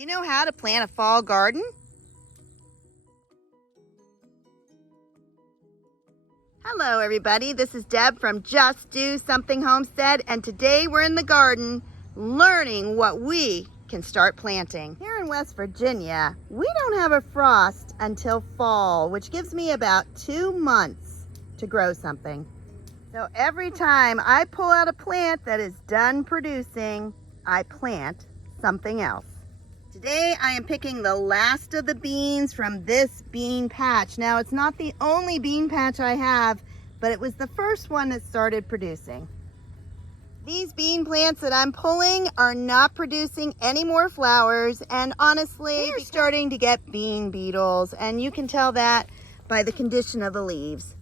Do you know how to plant a fall garden? Hello everybody, this is Deb from Just Do Something Homestead, and today we're in the garden learning what we can start planting. Here in West Virginia, we don't have a frost until fall, which gives me about 2 months to grow something. So every time I pull out a plant that is done producing, I plant something else. Today I am picking the last of the beans from this bean patch. Now it's not the only bean patch I have, but it was the first one that started producing. These bean plants that I'm pulling are not producing any more flowers, and honestly, they're starting to get bean beetles, and you can tell that by the condition of the leaves.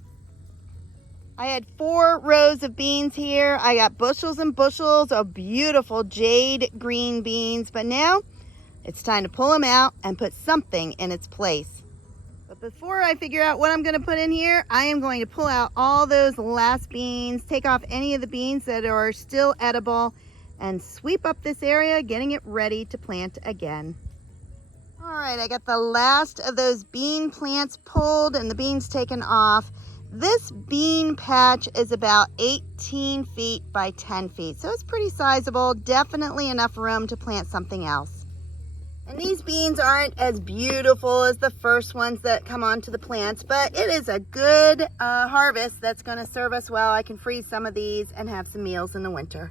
I had 4 rows of beans here. I got bushels and bushels of beautiful jade green beans, but now it's time to pull them out and put something in its place. But before I figure out what I'm going to put in here, I am going to pull out all those last beans, take off any of the beans that are still edible, and sweep up this area, getting it ready to plant again. All right, I got the last of those bean plants pulled and the beans taken off. This bean patch is about 18 feet by 10 feet, so it's pretty sizable, definitely enough room to plant something else. And these beans aren't as beautiful as the first ones that come onto the plants, but it is a good harvest that's going to serve us well. I can freeze some of these and have some meals in the winter.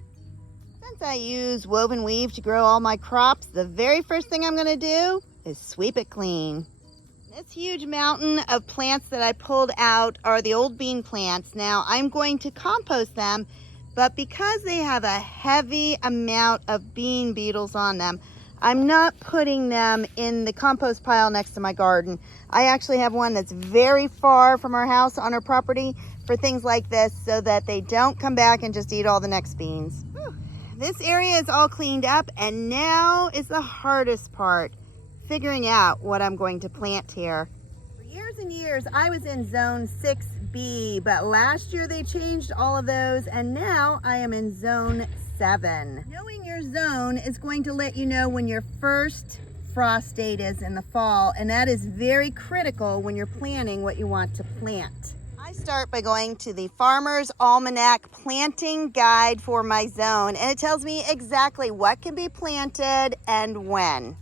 Since I use woven weave to grow all my crops, the very first thing I'm going to do is sweep it clean. This huge mountain of plants that I pulled out are the old bean plants. Now I'm going to compost them, but because they have a heavy amount of bean beetles on them, I'm not putting them in the compost pile next to my garden. I actually have one that's very far from our house on our property for things like this so that they don't come back and just eat all the next beans. Whew. This area is all cleaned up, and now is the hardest part, figuring out what I'm going to plant here. For years and years, I was in zone 6B, but last year they changed all of those, and now I am in zone 7. Knowing your zone is going to let you know when your first frost date is in the fall, and that is very critical when you're planning what you want to plant. I start by going to the Farmer's Almanac planting guide for my zone, and it tells me exactly what can be planted and when.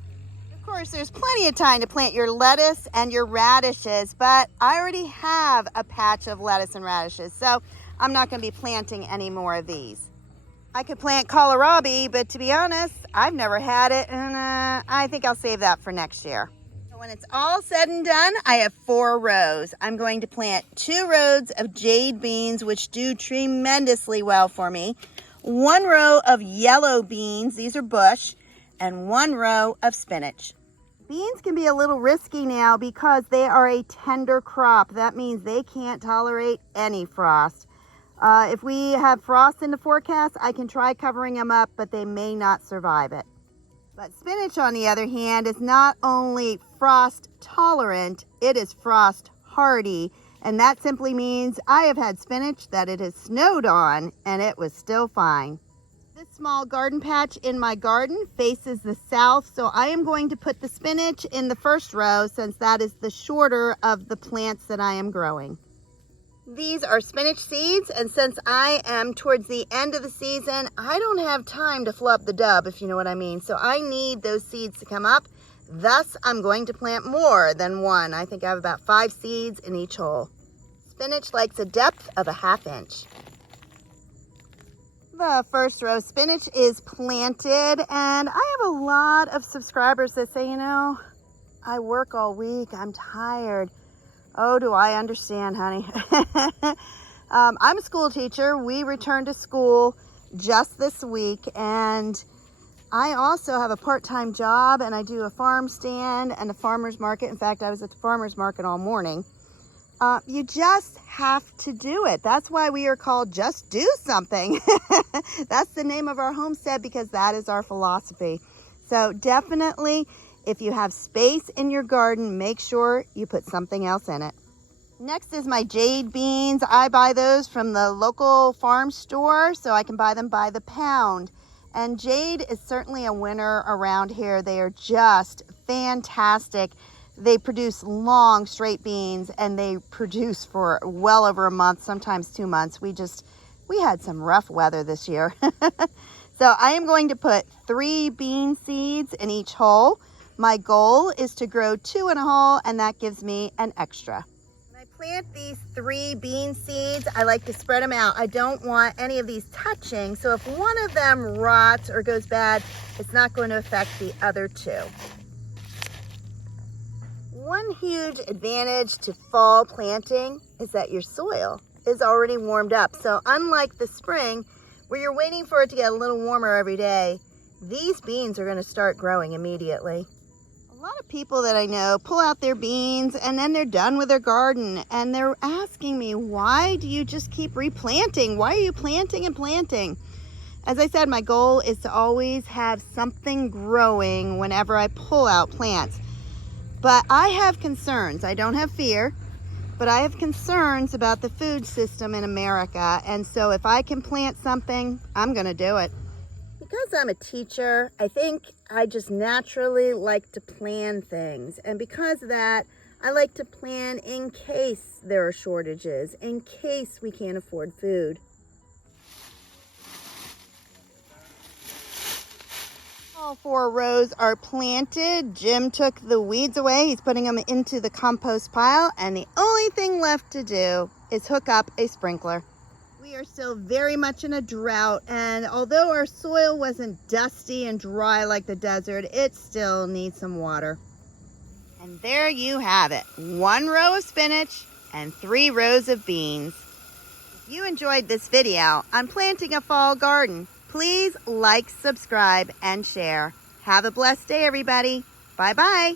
Of course, there's plenty of time to plant your lettuce and your radishes, but I already have a patch of lettuce and radishes, so I'm not going to be planting any more of these. I could plant kohlrabi, but to be honest, I've never had it, and I think I'll save that for next year. So when it's all said and done, I have 4 rows. I'm going to plant 2 rows of jade beans, which do tremendously well for me, 1 row of yellow beans, these are bush, and 1 row of spinach. Beans can be a little risky now because they are a tender crop. That means they can't tolerate any frost. If we have frost in the forecast, I can try covering them up, but they may not survive it. But spinach, on the other hand, is not only frost tolerant, it is frost hardy. And that simply means I have had spinach that it has snowed on and it was still fine. This small garden patch in my garden faces the south, so I am going to put the spinach in the first row since that is the shorter of the plants that I am growing. These are spinach seeds, and since I am towards the end of the season, I don't have time to flub the dub, if you know what I mean. So I need those seeds to come up. Thus, I'm going to plant more than 1. I think I have about 5 seeds in each hole. Spinach likes a depth of a ½ inch. The first row of spinach is planted, and I have a lot of subscribers that say, you know, I work all week, I'm tired. Oh, do I understand, honey. I'm a school teacher. We returned to school just this week, and I also have a part-time job, and I do a farm stand and a farmer's market. In fact, I was at the farmer's market all morning. You just have to do it. That's why we are called Just Do Something. That's the name of our homestead because that is our philosophy. So definitely, if you have space in your garden, make sure you put something else in it. Next is my jade beans. I buy those from the local farm store, so I can buy them by the pound. And Jade is certainly a winner around here. They are just fantastic. They produce long straight beans, and they produce for well over a month, sometimes 2 months. We had some rough weather this year. So I am going to put 3 bean seeds in each hole. My goal is to grow 2 in a hole, and that gives me an extra. When I plant these 3 bean seeds, I like to spread them out. I don't want any of these touching, so if one of them rots or goes bad, it's not going to affect the other 2. One huge advantage to fall planting is that your soil is already warmed up. So unlike the spring, where you're waiting for it to get a little warmer every day, these beans are going to start growing immediately. A lot of people that I know pull out their beans and then they're done with their garden, and they're asking me, why do you just keep replanting? Why are you planting and planting? As I said, my goal is to always have something growing whenever I pull out plants. But I have concerns. I don't have fear, but I have concerns about the food system in America. And so if I can plant something, I'm going to do it. Because I'm a teacher, I think I just naturally like to plan things. And because of that, I like to plan in case there are shortages, in case we can't afford food. All 4 rows are planted. Jim took the weeds away. He's putting them into the compost pile, and the only thing left to do is hook up a sprinkler. We are still very much in a drought, and although our soil wasn't dusty and dry like the desert, it still needs some water. And there you have it, 1 row of spinach and 3 rows of beans. If you enjoyed this video on planting a fall garden, please like, subscribe, and share. Have a blessed day, everybody. Bye-bye.